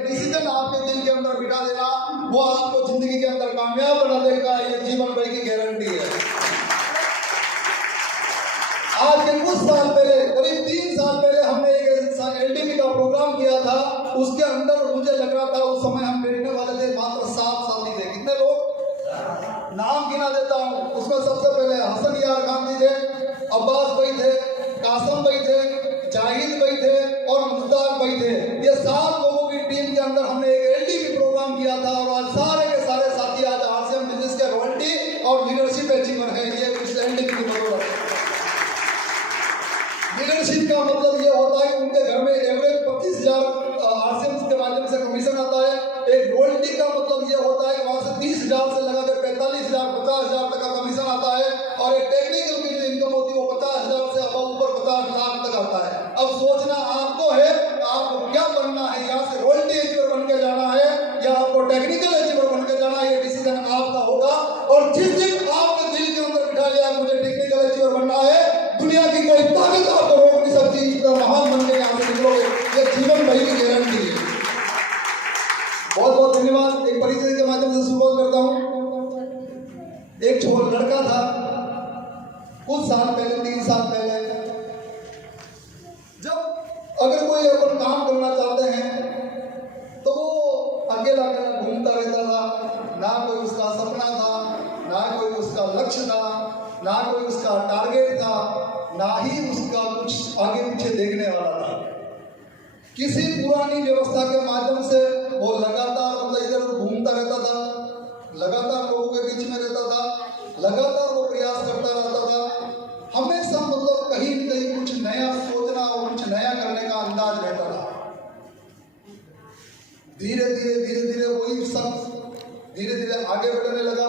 एक डिसीजन आपके दिल के अंदर बिठा देना, वो आपको जिंदगी के अंदर कामयाब बना देगा। ये जीवन भर की गारंटी है। आज के कुछ साल पहले, करीब 3 साल पहले हमने एक एलटीवी का प्रोग्राम किया था। उसके अंदर मुझे लग रहा था, उस समय हम बैठने वाले थे मात्र 7 साथी थे। कितने लोग? नाम गिना देता हूँ। उसमें सबसे पहले हसन यार खान जी थे, अब्बास भाई थे, कासम भाई थे, जाहिद भाई थे और मुश्ताक भाई थे। ये 7 लोगों की टीम के अंदर हमने एक एलटीवी प्रोग्राम किया था। और आज सारे के सारे साथी आज आरसीएम बिजनेस के रॉयल्टी और लीडरशिप अचीवर है। ये कुछ एलटीवी की बदौलत है। लीडरशिप का मतलब ये होता है कि उनके घर में एवरेज 25,000 आरसीएम के माध्यम से कमीशन आता है। एक रॉयल्टी का मतलब ये होता है कि वहां से 30,000 से लगा के 45,000 50,000 तक का कमीशन आता है। और एक टेक्निकल की जो इनकम होती है वो 50,000 से अब ऊपर 50 लाख तक आता है। अब सोचना आपको है, आपको क्या बनना है, यहाँ से रॉयल्टी अचीवर बन के जाना है या आपको टेक्निकल अचीवर बन के जाना है। ये डिसीजन आपका होगा। और जिस दिन आपने दिल के अंदर बिठा लिया मुझे टेक्निकल अचीवर बनना है, दुनिया की कोई ताकत आपको रोक नहीं सकती। इतना महान बन के यहाँ से निकलोगे। ये जीवन भर की गारंटी है। बहुत बहुत धन्यवाद। एक परिचय के माध्यम से शुरुआत करता हूँ। एक छोटा लड़का था, कुछ साल पहले, 3 साल पहले, जब अगर कोई अपन काम करना चाहते हैं तो वो अकेला अकेला घूमता रहता था। ना कोई उसका सपना था, ना कोई उसका लक्ष्य था, ना कोई उसका टारगेट था, ना ही उसका कुछ आगे पीछे देखने वाला था। किसी पुरानी व्यवस्था के माध्यम से वो लगातार मतलब इधर उधर घूमता रहता था, लगातार लोगों के बीच में रहता था, लगातार वो प्रयास करता रहता था। हमेशा मतलब कहीं न कहीं कुछ नया सोचना और कुछ नया करने का अंदाज रहता था। धीरे धीरे वही शख्स धीरे धीरे आगे बढ़ने लगा।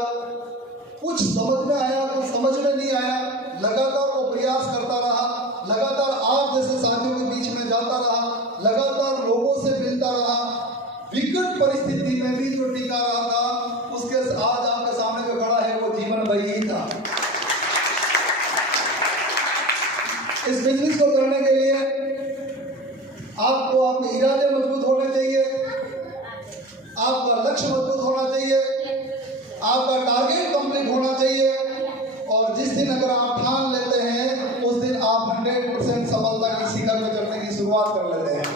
कुछ समझ में आया, कुछ समझ में नहीं आया। लगातार वो प्रयास करता रहा, लगातार आप जैसे साथियों के बीच में जाता रहा, लगातार लोगों से मिलता रहा। विकट परिस्थिति में भी जो टिका रहा था, उसके आज आपके सामने जो खड़ा है वो जीवन भई ही था। इस बिजनेस को करने के लिए आपको अपने इरादे मजबूत होने चाहिए, आपका लक्ष्य मजबूत होना चाहिए, आपका टारगेट कंप्लीट होना चाहिए। और जिस दिन अगर आप ठान लेते हैं उस दिन आप 100% सफलता की शिखर में चढ़ने की शुरुआत कर लेते हैं।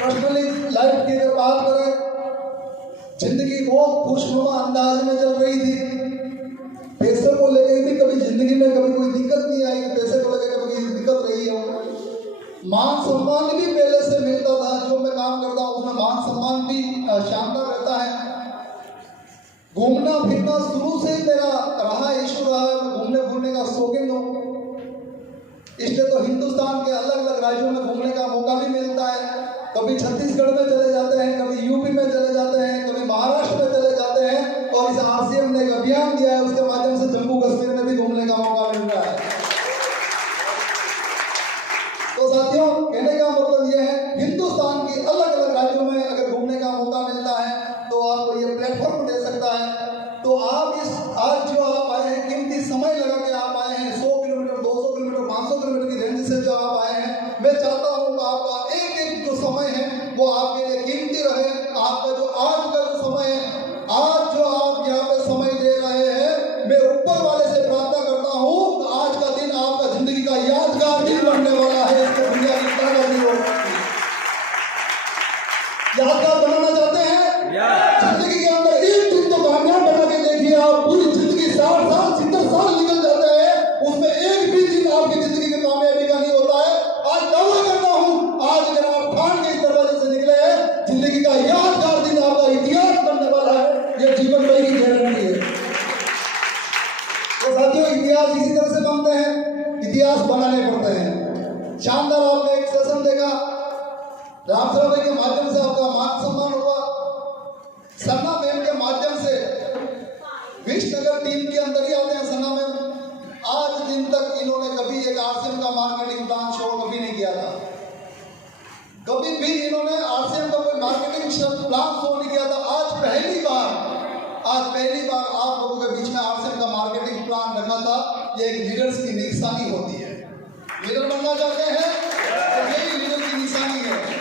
पर्सनली लाइफ की अगर बात करें, जिंदगी बहुत खुशनुमा अंदाज में चल रही थी। पैसे को लेकर भी कभी जिंदगी में कभी कोई दिक्कत नहीं आई। पैसे को लेकर कभी दिक्कत रही हो। मान सम्मान भी पहले से मिलता था। जो मैं काम करता हूँ उसमें मान सम्मान भी शानदार रहता है। घूमना फिरना शुरू से ही मेरा रहा, इशू रहा है। मैं घूमने फिरने का शौकीन हूँ, इसलिए तो हिंदुस्तान के अलग अलग राज्यों में घूमने का मौका भी मिलता है। कभी छत्तीसगढ़ में चले जाते हैं, कभी यूपी में चले जाते हैं, कभी महाराष्ट्र में चले जाते हैं। और इस आरसीएम ने एक अभियान दिया है, उसके माध्यम से जम्मू कश्मीर में भी घूमने का मौका मिल रहा है। तो साथियों, कहने का मतलब यह है, हिंदुस्तान की अलग अलग राज्यों में अगर घूमने का मौका मिलता है तो आपको ये प्लेटफॉर्म दे सकता है। तो आप इस आज जो आप आए हैं, कीमती समय लगा के आप आए हैं, 100 किलोमीटर 200 किलोमीटर 500 किलोमीटर की रेंज से जो आप आए हैं, मैं चाहता हूँ कि आपका एक एक जो समय है वो आपके लिए कीमती रहे। आपका जो आज का जो समय है, आज जो आप यहाँ पे समय दे रहे हैं, मैं ऊपर वाले से प्रार्थना करता हूँ कि आज का दिन आपका जिंदगी का यादगार दिन बनने वाला है। इसको दुनिया की ताकत नहीं हो सकती। यादगार बनाना चाहते हैं? जिंदगी के अंदर एक दिन तो कामयाब बना के देखिए। आप पूरी जिंदगी 60 साल 70 साल निकल जाते हैं, उसमें एक भी दिन आपकी जिंदगी की कामयाबी का नहीं होता है। आज दावा करता हूँ, आज अगर आप ठान के इस दरवाजे से निकले हैं, जिंदगी का यादगार दिन आपका इतिहास बनने वाला है। ये जीवन भर की गारंटी है। तो साथियों, इतिहास इसी तरह से बनते हैं, इतिहास बनाने पड़ते हैं। शानदार आपने एक सेशन देखा, रामचंद्र भाई के माध्यम से आपका मान सम्मान हुआ। सन्ना मैम के माध्यम से विश्वनगर टीम के अंदर ही आते हैं सन्ना मैम। आज दिन तक इन्होंने कभी एक आरसीएम का मार्केटिंग प्लान शो कभी नहीं किया था। कभी भी इन्होंने आरसीएम का कोई मार्केटिंग प्लान शो नहीं किया था। आज पहली बार आप लोगों के बीच में आरसीएम का मार्केटिंग प्लान रखा था। ये एक लीडर्स की निशानी होती है। लीडर बनना चाहते हैं तो यही लीडर की निशानी है।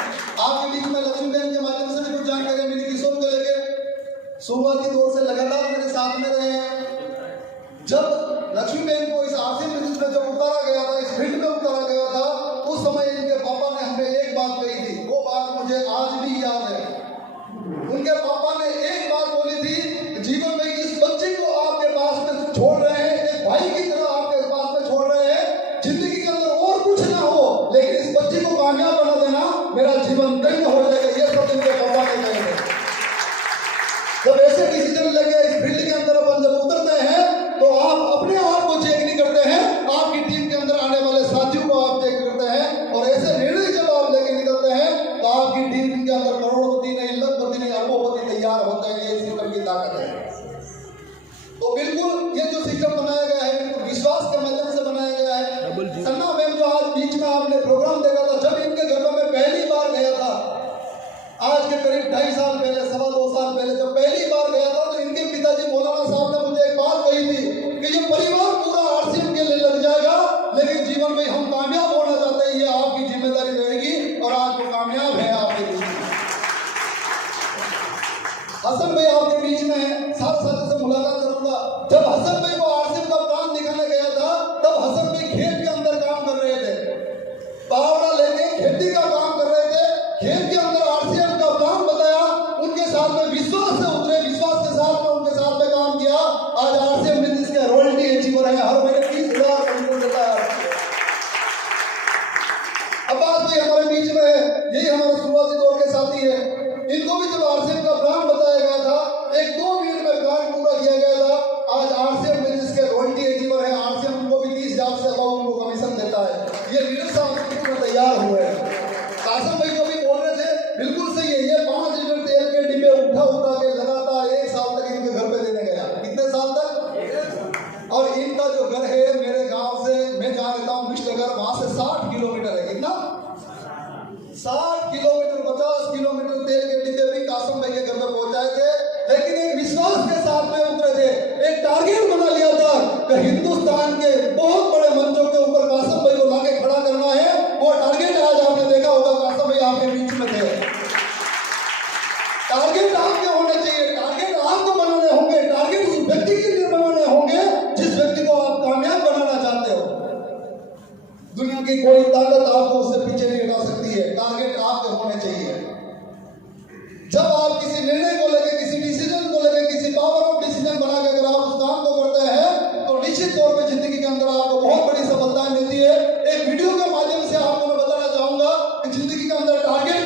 में सारे साथियों से मुलाकात करूंगा। जब हसन भाई को आरसीएम का प्लान दिखाने गया था, तब हसन भाई खेत के अंदर काम कर रहे थे, पावड़ा लेके खेती का काम कर रहे थे। खेत के अंदर आरसीएम का प्लान बताया, उनके साथ में विश्वास से उतरे, विश्वास के साथ में उनके साथ में काम किया। आज आरसीएम बिजनेस के रॉयल्टी अचीवर है, हर महीने 30,000 करोड़ देता है। अब्बास भाई हमारे बीच में है, यही हमारे शुरुआती दौर के साथी है। इनको भी जब आरसीएम का प्लान बताया गया था, 1-2 मिनट में प्लान पूरा किया गया था। आज आरसीएम बिजनेस के रॉयल्टी अचीवर है, आरसीएम उनको भी 30,000 से अबाउट उनको कमीशन देता है। ये लीडर साहब में तैयार हुए हैं। कासिम भाई को भी बोल रहे थे, बिल्कुल सही है, ये 5 लीटर तेल के डिब्बे उठा के लगातार 1 साल तक इनके घर पे देने गया। कितने साल तक? और इनका जो घर है मेरे गांव से, मैं जहाँ रहता हूँ विष्णुनगर, वहां से 60 किलोमीटर है। कितना? 60 किलोमीटर, 50 किलोमीटर तेल के डिब्बे भी कासिम भाई के घर में पहुंचाए थे। लेकिन एक विश्वास के साथ में उतरे थे, एक टारगेट बना लिया था कि हिंदुस्तान के बहुत बड़े मंचों के ऊपर कासिम भाई को लाके खड़ा करना है। वो टारगेट आज आपने देखा होगा, कासिम भाई आपके बीच में थे। टारगेट आपके होने चाहिए, टारगेट आपको बनाने होंगे, टारगेट उस व्यक्ति के लिए बनाने होंगे जिस व्यक्ति को आप कामयाब बनाना चाहते हो। दुनिया की कोई ताकत आपको उससे पीछे नहीं हटा सकती है, टारगेट आपके होने चाहिए। जब आप किसी निर्णय को लेकर, किसी डिसीजन को लेकर, किसी पावर ऑफ डिसीजन बना के अगर आप उस काम को करते हैं, तो निश्चित तौर पे जिंदगी के अंदर आपको बहुत बड़ी सफलता मिलती है। एक वीडियो के माध्यम से आपको मैं बताना चाहूंगा कि जिंदगी के अंदर टारगेट